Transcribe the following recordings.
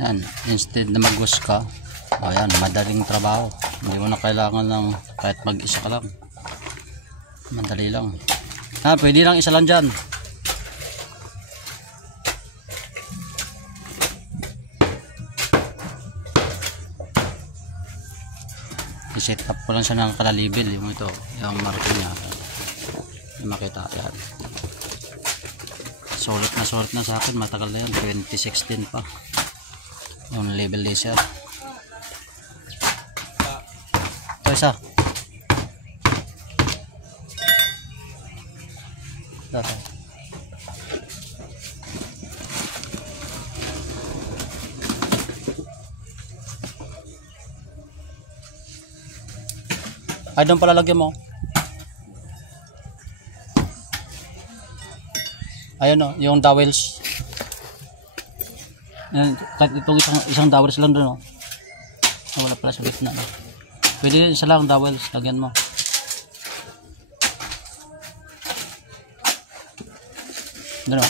Yan, instead na mag-wash ka, ayan, madaling trabaho. Hindi mo na kailangan ng kahit mag-isa ka lang. Madali lang. Pwede lang isa lang dyan. I-set up ko lang siya ng kalalibil. Yung ito, yung marking niya. Yung makita, yan. Sulit na sa akin. Matagal na yan, 2016 pa. Yung label laser. Ito isa. Ito. Ay, doon pala lagyan mo. Ayun o, yung dowels. Kahit itong isang dowels lang doon o. Wala pala sa gitna. Pwede din isa lang dowels, lagyan mo. Doon o.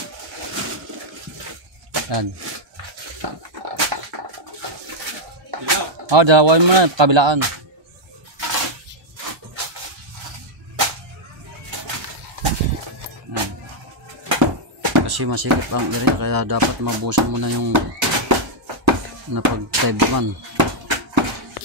Yan. Dalawin mo na, kabilaan. Kasi masikip ang area, kaya dapat mabusan mo na yung napag-type man.